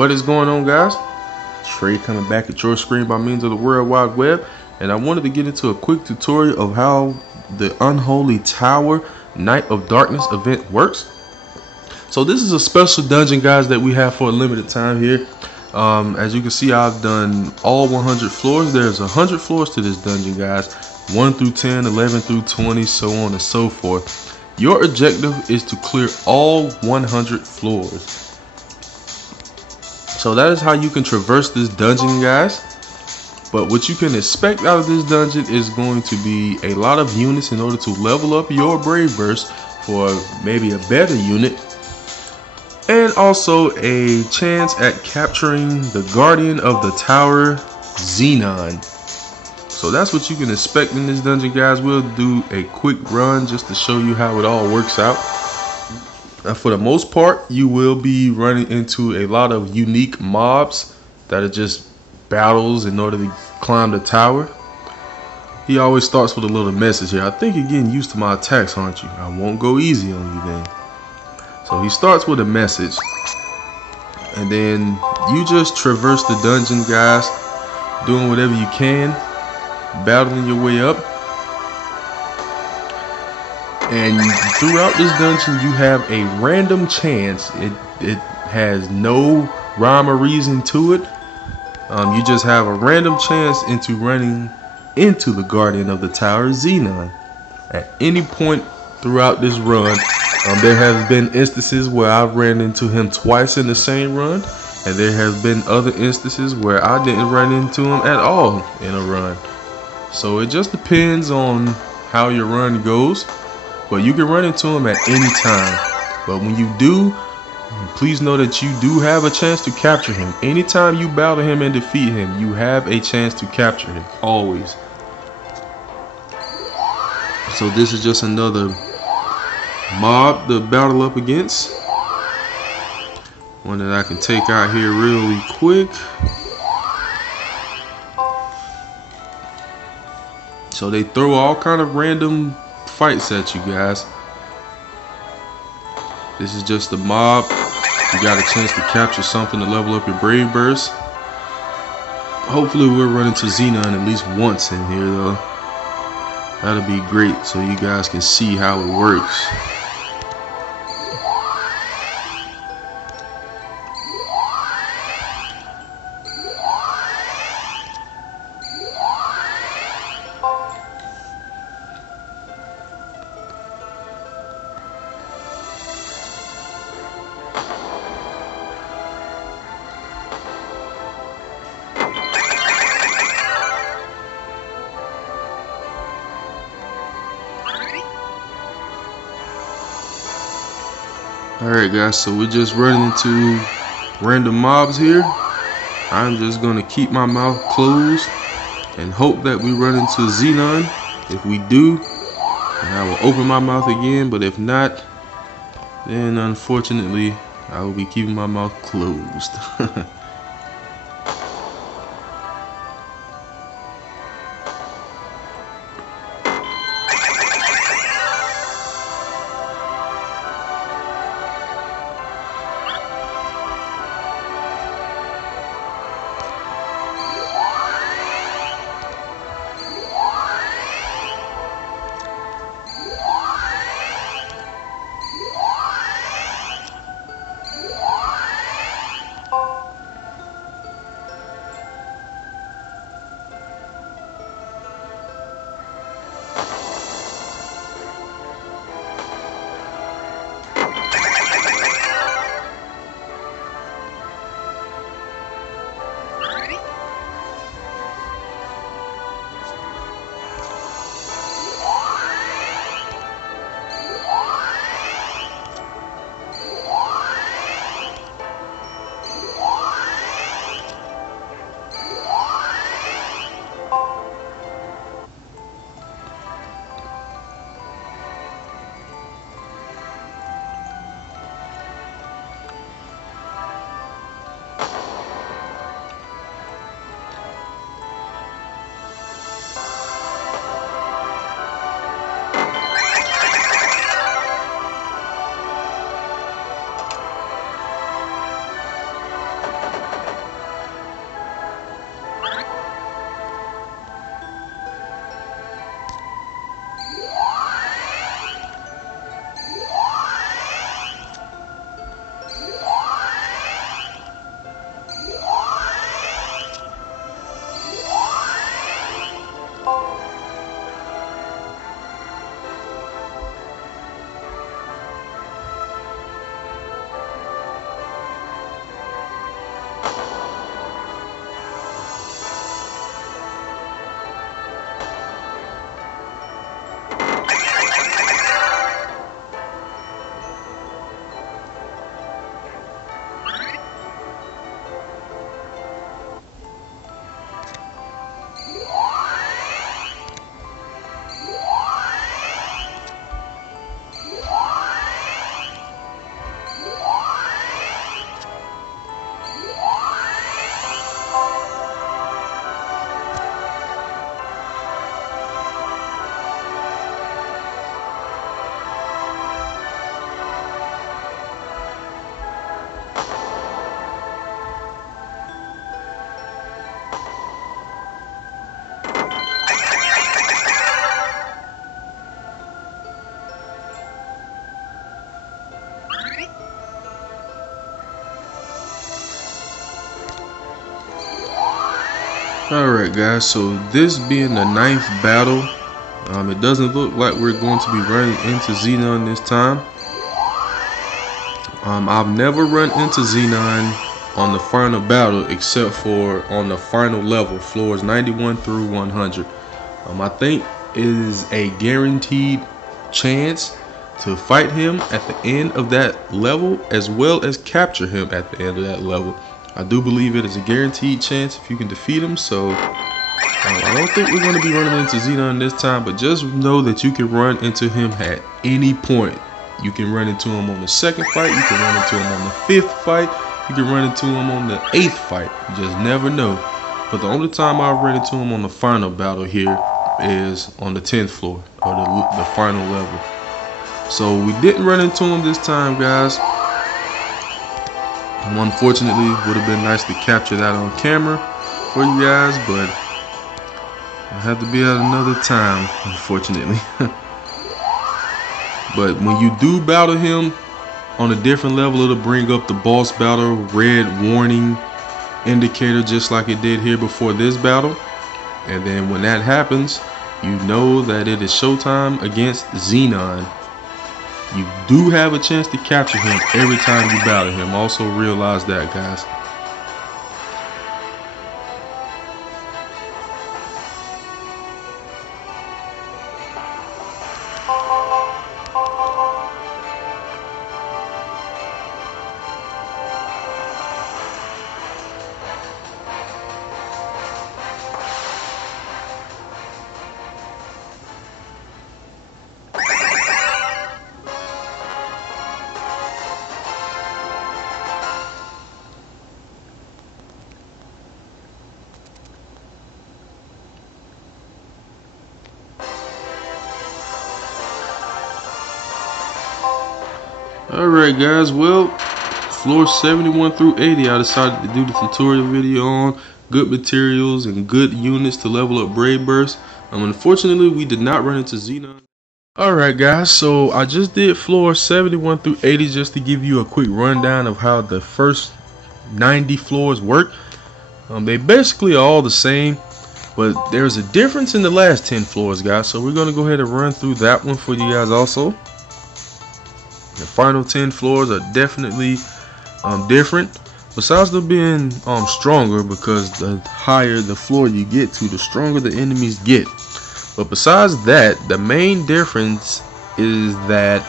What is going on, guys? Trey coming back at your screen by means of the World Wide Web, and I wanted to get into a quick tutorial of how the Unholy Tower Night of Darkness event works. So this is a special dungeon, guys, that we have for a limited time here. As you can see, I've done all 100 floors. There's 100 floors to this dungeon, guys. 1 through 10, 11 through 20, so on and so forth. Your objective is to clear all 100 floors. So that is how you can traverse this dungeon, guys. But what you can expect out of this dungeon is going to be a lot of units in order to level up your Brave Burst for maybe a better unit. And also a chance at capturing the Guardian of the Tower, Xenon. So that's what you can expect in this dungeon, guys. We'll do a quick run just to show you how it all works out. For the most part, you will be running into a lot of unique mobs that are just battles in order to climb the tower. He always starts with a little message here. I think you're getting used to my attacks, aren't you? I won't go easy on you then. So he starts with a message, and then you just traverse the dungeon, guys, doing whatever you can, battling your way up. And throughout this dungeon, you have a random chance. It has no rhyme or reason to it. You just have a random chance into running into the Guardian of the Tower, Xenon. At any point throughout this run, there have been instances where I've ran into him twice in the same run, and there have been other instances where I didn't run into him at all in a run. So it just depends on how your run goes. But you can run into him at any time. But when you do, please know that you do have a chance to capture him. Anytime you battle him and defeat him, you have a chance to capture him, always. So this is just another mob to battle up against. One that I can take out here really quick. So they throw all kind of random fights at you, guys. This is just a mob. You got a chance to capture something to level up your Brave Burst. Hopefully we'll run into Xenon at least once in here, though. That'll be great, so you guys can see how it works. Alright, guys, so we're just running into random mobs here. I'm just going to keep my mouth closed and hope that we run into Xenon. If we do, then I will open my mouth again, but if not, then unfortunately I will be keeping my mouth closed. Alright guys, so this being the 9th battle, it doesn't look like we're going to be running into Xenon this time. I've never run into Xenon on the final battle except for on the final level, floors 91 through 100. I think it is a guaranteed chance to fight him at the end of that level, as well as capture him at the end of that level. I do believe it is a guaranteed chance if you can defeat him, so I don't think we're going to be running into Xenon this time, but just know that you can run into him at any point. You can run into him on the 2nd fight, you can run into him on the 5th fight, you can run into him on the 8th fight. You just never know. But the only time I've run into him on the final battle here is on the 10th floor, or the final level. So we didn't run into him this time, guys. Unfortunately, would have been nice to capture that on camera for you guys, but I have to be at another time, unfortunately. But when you do battle him on a different level, it'll bring up the boss battle red warning indicator, just like it did here before this battle. And then when that happens, you know that it is showtime against Xenon. You do have a chance to capture him every time you battle him. Also realize that, guys. Alright guys, well, floor 71 through 80 I decided to do the tutorial video on. Good materials and good units to level up Brave Burst. Unfortunately, we did not run into Xenon. Alright guys, so I just did floor 71 through 80 just to give you a quick rundown of how the first 90 floors work. They basically are all the same, but there's a difference in the last 10 floors, guys. So we're going to go ahead and run through that one for you guys also. The final 10 floors are definitely different, besides them being stronger, because the higher the floor you get to, the stronger the enemies get. But besides that, the main difference is that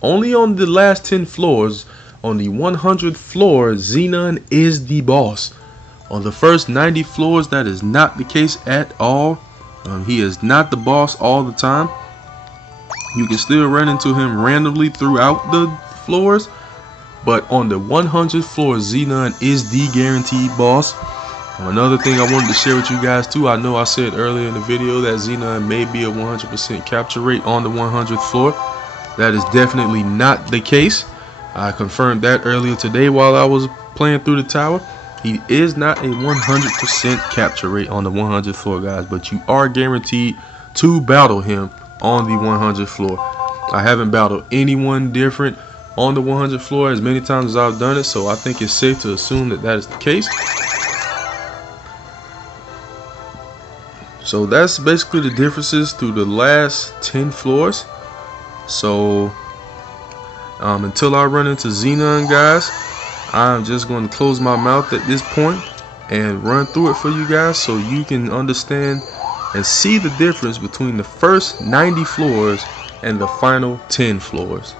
only on the last 10 floors, on the 100th floor, Xenon is the boss. On the first 90 floors, that is not the case at all. He is not the boss all the time. You can still run into him randomly throughout the floors, but on the 100th floor, Xenon is the guaranteed boss. Another thing I wanted to share with you guys too, I know I said earlier in the video that Xenon may be a 100% capture rate on the 100th floor. That is definitely not the case. I confirmed that earlier today while I was playing through the tower. He is not a 100% capture rate on the 100th floor, guys, but you are guaranteed to battle him on the 100th floor. I haven't battled anyone different on the 100th floor as many times as I've done it, so I think it's safe to assume that that is the case. So that's basically the differences through the last 10 floors. So until I run into Xenon, guys, I'm just going to close my mouth at this point and run through it for you guys so you can understand and see the difference between the first 90 floors and the final 10 floors.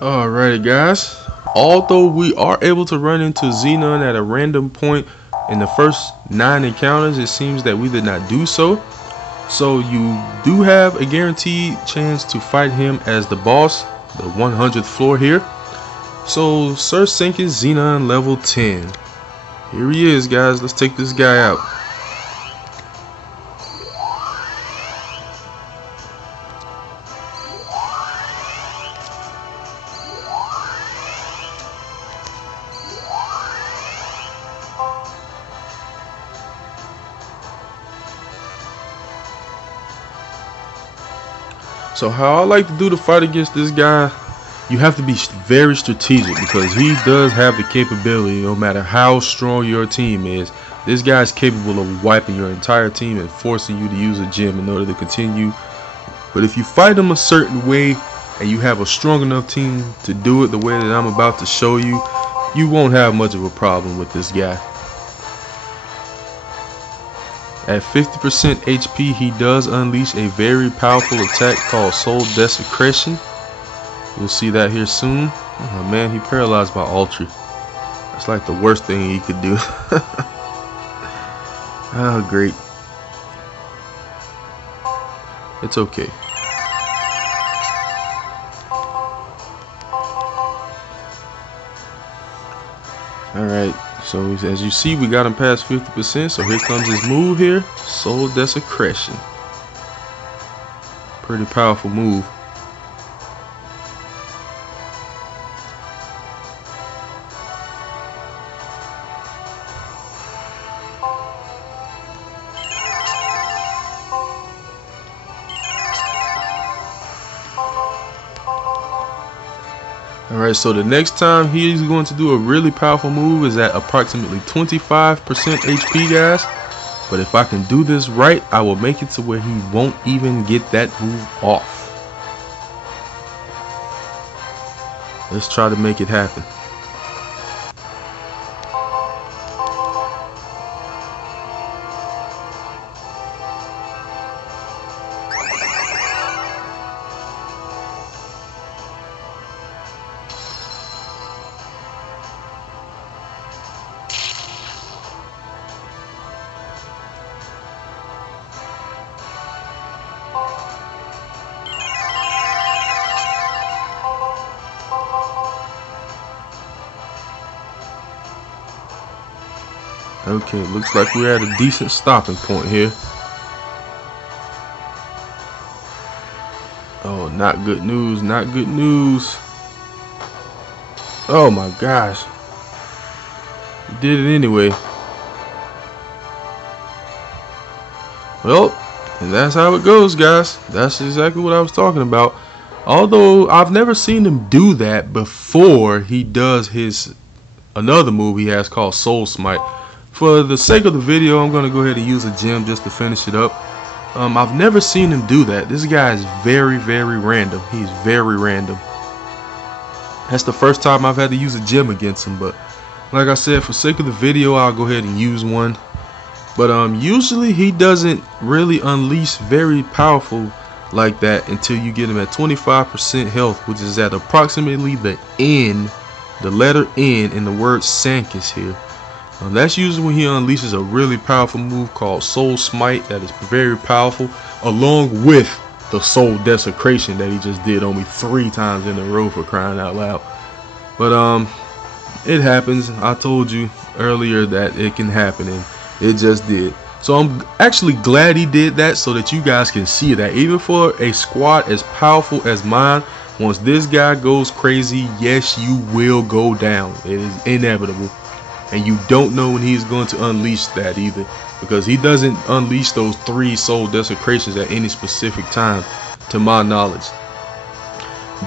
Alrighty guys, although we are able to run into Xenon at a random point in the first 9 encounters, it seems that we did not do so. So you do have a guaranteed chance to fight him as the boss, the 100th floor here. So Sir Sinkin Xenon level 10. Here he is guys, let's take this guy out. So how I like to do the fight against this guy, you have to be very strategic because he does have the capability, no matter how strong your team is, this guy is capable of wiping your entire team and forcing you to use a gem in order to continue. But if you fight him a certain way and you have a strong enough team to do it the way that I'm about to show you, you won't have much of a problem with this guy. At 50% HP, he does unleash a very powerful attack called Soul Desecration. You'll see that here soon. Oh man, he paralyzed by Ultra. That's like the worst thing he could do. Oh great. It's okay. Alright, so as you see, we got him past 50%, so here comes his move here, Soul Desecration. Pretty powerful move. Alright, so the next time he's going to do a really powerful move is at approximately 25% HP, guys. But if I can do this right, I will make it to where he won't even get that move off. Let's try to make it happen. Okay, looks like we're at a decent stopping point here. Oh, not good news, not good news. Oh my gosh. He did it anyway. Well, and that's how it goes, guys. That's exactly what I was talking about. Although I've never seen him do that before he does his another move he has called Soul Smite. For the sake of the video, I'm going to go ahead and use a gem just to finish it up. I've never seen him do that. This guy is very, very random. He's very random. That's the first time I've had to use a gem against him. But like I said, for sake of the video, I'll go ahead and use one. But usually he doesn't really unleash very powerful like that until you get him at 25% health, which is at approximately the N, the letter N in the word Sankis here. That's usually when he unleashes a really powerful move called Soul Smite that is very powerful, along with the Soul Desecration that he just did on me 3 times in a row, for crying out loud. But it happens. I told you earlier that it can happen, and it just did. So I'm actually glad he did that so that you guys can see that even for a squad as powerful as mine, once this guy goes crazy, yes, you will go down. It is inevitable. And you don't know when he's going to unleash that either, because he doesn't unleash those 3 soul desecrations at any specific time, to my knowledge.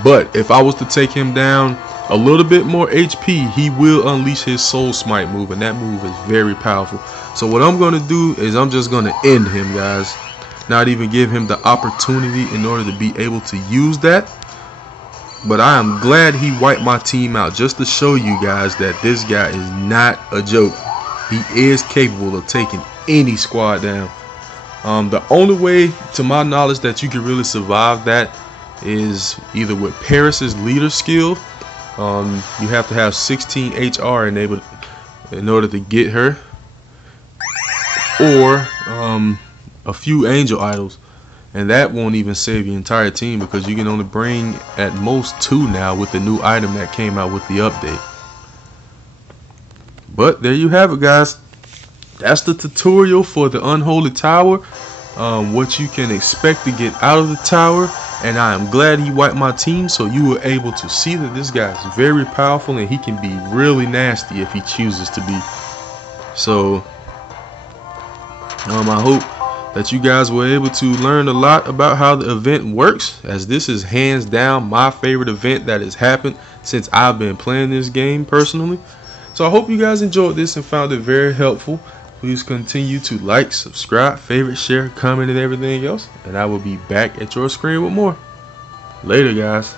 But if I was to take him down a little bit more HP, he will unleash his Soul Smite move, and that move is very powerful. So what I'm going to do is I'm just going to end him, guys. Not even give him the opportunity in order to be able to use that. But I am glad he wiped my team out, just to show you guys that this guy is not a joke. He is capable of taking any squad down. The only way, to my knowledge, that you can really survive that is either with Paris's leader skill. You have to have 16 HR enabled in order to get her, or a few angel idols, and that won't even save your entire team because you can only bring at most 2 now with the new item that came out with the update. But there you have it, guys. That's the tutorial for the Unholy Tower, what you can expect to get out of the tower. And I am glad he wiped my team, so you were able to see that this guy is very powerful and he can be really nasty if he chooses to be. So I hope that you guys were able to learn a lot about how the event works, as this is hands down my favorite event that has happened since I've been playing this game personally. So I hope you guys enjoyed this and found it very helpful. Please continue to like, subscribe, favorite, share, comment, and everything else. And I will be back at your screen with more. Later, guys.